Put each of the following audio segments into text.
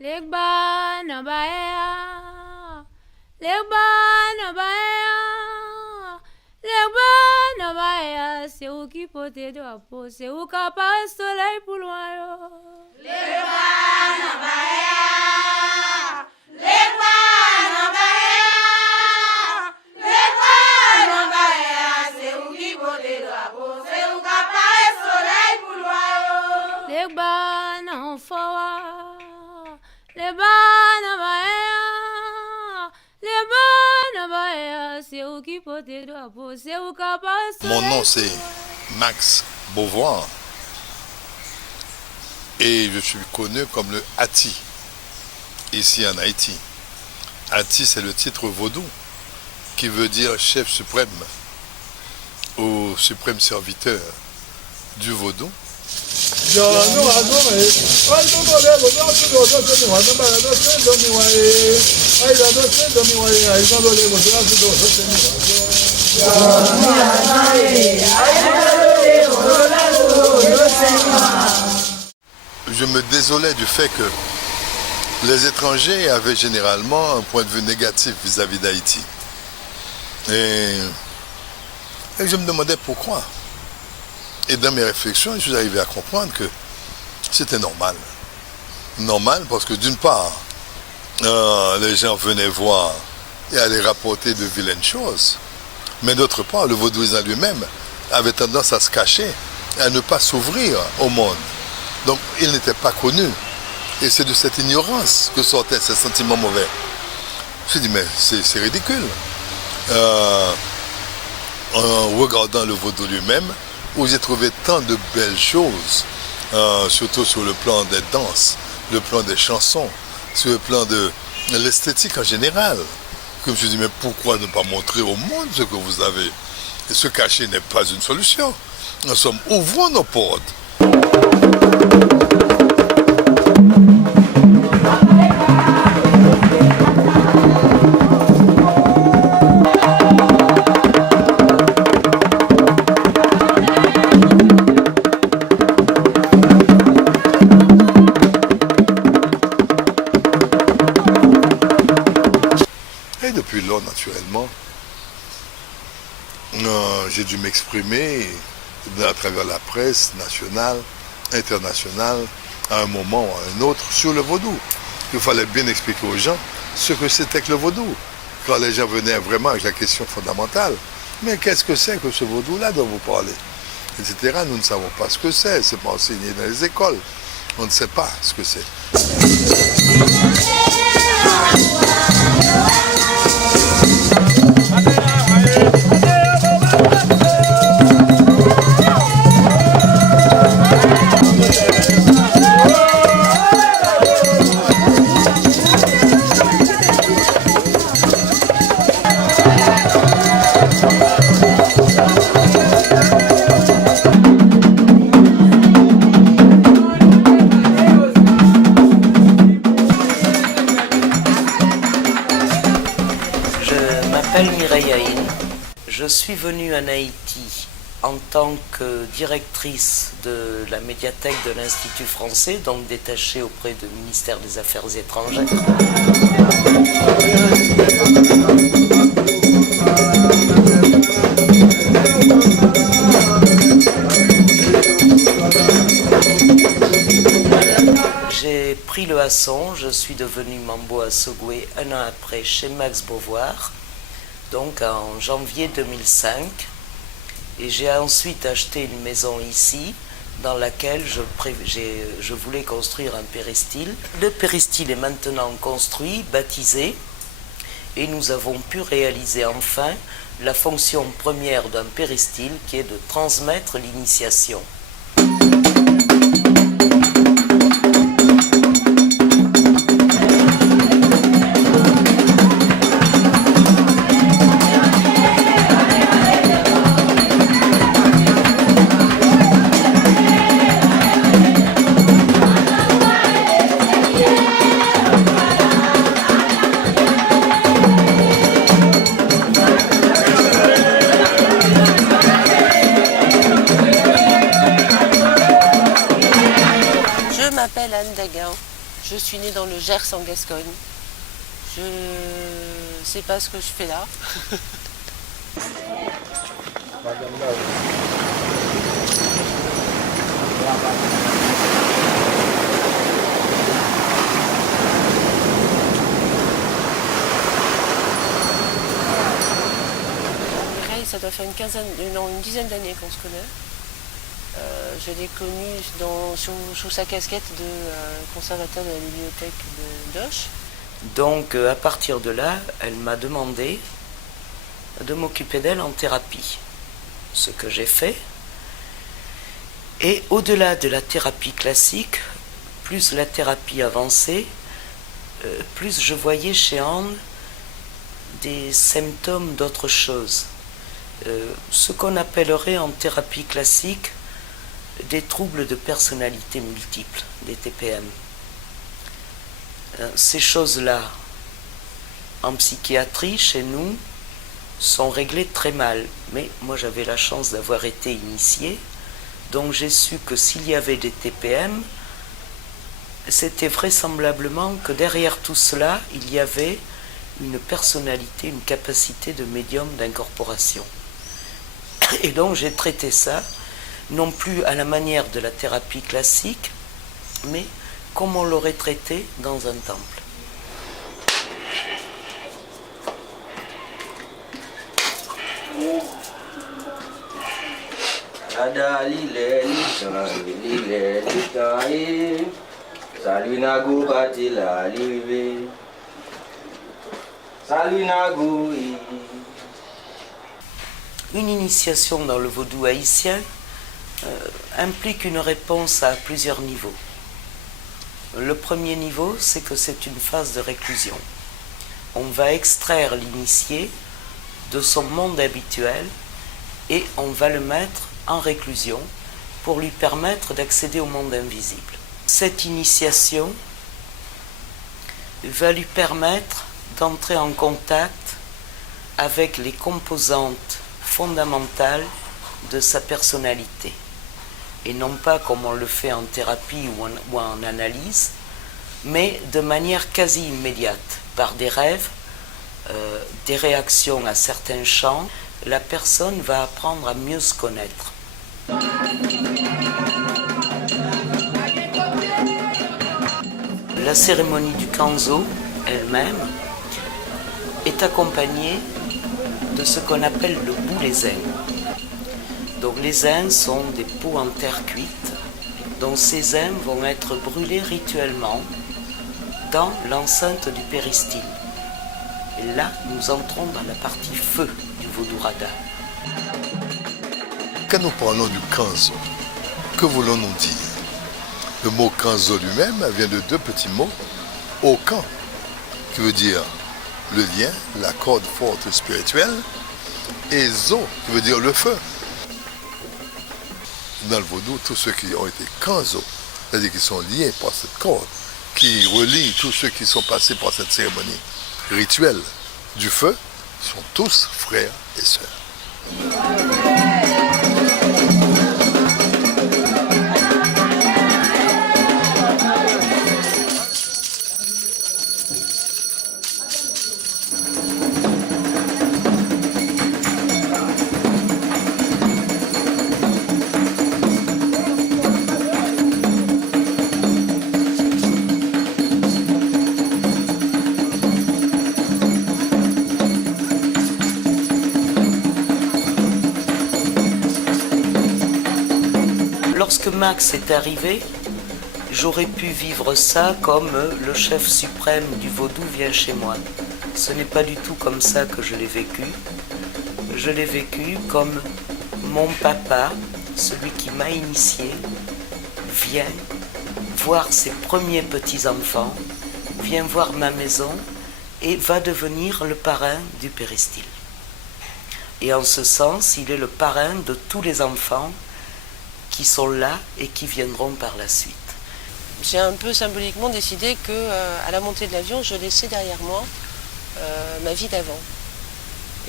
Legba na baea, legba na baea, legba na baea, c'est où qui porte drapeau, c'est où qui apparaît soleil pour loin. Legba na baea, legba na baea, legba na baea, c'est où qui porte drapeau, c'est où qui apparaît soleil pour loin. Legba na fawa. Mon nom c'est Max Beauvoir et je suis connu comme le Hati ici en Haïti. Hati, c'est le titre vaudou qui veut dire chef suprême ou suprême serviteur du vaudou. Je me désolais du fait que les étrangers avaient généralement un point de vue négatif vis-à-vis d'Haïti. Et je me demandais pourquoi. Et dans mes réflexions, je suis arrivé à comprendre que c'était normal. Normal parce que d'une part, les gens venaient voir et allaient rapporter de vilaines choses. Mais d'autre part, le vaudouisme lui-même avait tendance à se cacher et à ne pas s'ouvrir au monde. Donc il n'était pas connu. Et c'est de cette ignorance que sortaient ces sentiments mauvais. Je me suis dit, mais c'est ridicule. En regardant le vaudou lui-même, où j'ai trouvé tant de belles choses, surtout sur le plan des danses, le plan des chansons, sur le plan de l'esthétique en général. Je me suis dit, mais pourquoi ne pas montrer au monde ce que vous avez? Et se cacher n'est pas une solution. Nous sommes, ouvrons nos portes. Et depuis lors, naturellement, j'ai dû m'exprimer à travers la presse nationale, internationale, à un moment ou à un autre, sur le vaudou. Il fallait bien expliquer aux gens ce que c'était que le vaudou. Quand les gens venaient vraiment avec la question fondamentale, mais qu'est-ce que c'est que ce vaudou-là dont vous parlez, etc. Nous ne savons pas ce que c'est pas enseigné dans les écoles. On ne sait pas ce que c'est. Je suis venue en Haïti en tant que directrice de la médiathèque de l'Institut français, donc détachée auprès du ministère des Affaires étrangères. J'ai pris le Hasson, je suis devenue Mambo Assogwe un an après chez Max Beauvoir, donc en janvier 2005, et j'ai ensuite acheté une maison ici dans laquelle je voulais construire un péristyle. Le péristyle est maintenant construit, baptisé, et nous avons pu réaliser enfin la fonction première d'un péristyle qui est de transmettre l'initiation. suis née dans le Gers en Gascogne. Je sais pas ce que je fais là. Mireille, ça doit faire une dizaine d'années qu'on se connaît. Je l'ai connue sous sa casquette de conservateur de la bibliothèque de Doche. Donc à partir de là, elle m'a demandé de m'occuper d'elle en thérapie, ce que j'ai fait. Et au-delà de la thérapie classique, plus la thérapie avancée, plus je voyais chez Anne des symptômes d'autre chose. Ce qu'on appellerait en thérapie classique des troubles de personnalité multiples, des TPM. Ces choses-là, en psychiatrie, chez nous, sont réglées très mal. Mais moi, j'avais la chance d'avoir été initiée, donc j'ai su que s'il y avait des TPM, c'était vraisemblablement que derrière tout cela, il y avait une personnalité, une capacité de médium d'incorporation. Et donc j'ai traité ça, non plus à la manière de la thérapie classique, mais comme on l'aurait traité dans un temple. Une initiation dans le vaudou haïtien implique une réponse à plusieurs niveaux. Le premier niveau, c'est que c'est une phase de réclusion. On va extraire l'initié de son monde habituel et on va le mettre en réclusion pour lui permettre d'accéder au monde invisible. Cette initiation va lui permettre d'entrer en contact avec les composantes fondamentales de sa personnalité. Et non pas comme on le fait en thérapie ou en analyse, mais de manière quasi immédiate, par des rêves, des réactions à certains champs, la personne va apprendre à mieux se connaître. La cérémonie du Kanzo elle-même est accompagnée de ce qu'on appelle le boulezin. Donc les zins sont des pots en terre cuite, dont ces zins vont être brûlés rituellement dans l'enceinte du péristyle. Et là, nous entrons dans la partie feu du vaudou rada. Quand nous parlons du Kanzo, que voulons-nous dire? Le mot Kanzo lui-même vient de deux petits mots, Okan, qui veut dire le lien, la corde forte spirituelle, et Zo, qui veut dire le feu. Dans le vaudou, tous ceux qui ont été Kanzo, c'est-à-dire qui sont liés par cette corde, qui relient tous ceux qui sont passés par cette cérémonie rituelle du feu, sont tous frères et sœurs. Lorsque Max est arrivé, j'aurais pu vivre ça comme le chef suprême du vaudou vient chez moi. Ce n'est pas du tout comme ça que je l'ai vécu. Je l'ai vécu comme mon papa, celui qui m'a initié, vient voir ses premiers petits-enfants, vient voir ma maison et va devenir le parrain du péristyle. Et en ce sens, il est le parrain de tous les enfants qui sont là et qui viendront par la suite. J'ai un peu symboliquement décidé que à la montée de l'avion, je laissais derrière moi ma vie d'avant.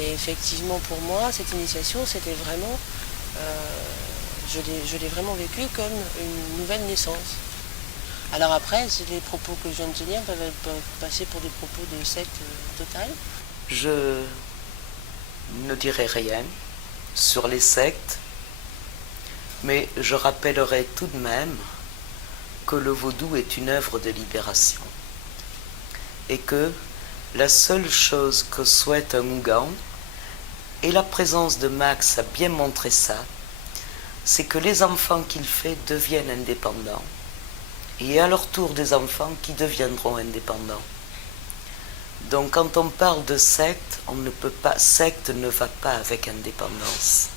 Et effectivement, pour moi, cette initiation, c'était vraiment, je l'ai vraiment vécue comme une nouvelle naissance. Alors après, les propos que je viens de tenir peuvent passer pour des propos de secte totale. Je ne dirai rien sur les sectes, mais je rappellerai tout de même que le vaudou est une œuvre de libération et que la seule chose que souhaite un Ougan, et la présence de Max a bien montré ça, c'est que les enfants qu'il fait deviennent indépendants et à leur tour des enfants qui deviendront indépendants. Donc quand on parle de secte, on ne peut pas, secte ne va pas avec indépendance.